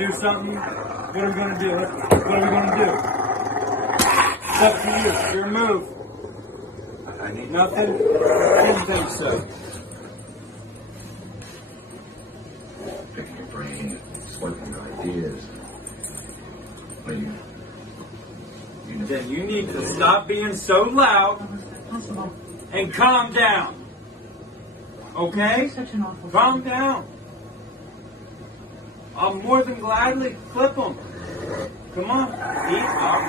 do something? What are we going to do? What are we going to do? It's up to you. It's your move. I need Nothing? I didn't think so. picking your brain, swiping your ideas. But you Then you need to stop being so loud and calm down. Okay? Such an awful Calm down. I'll more than gladly clip them. Come on. Eat up.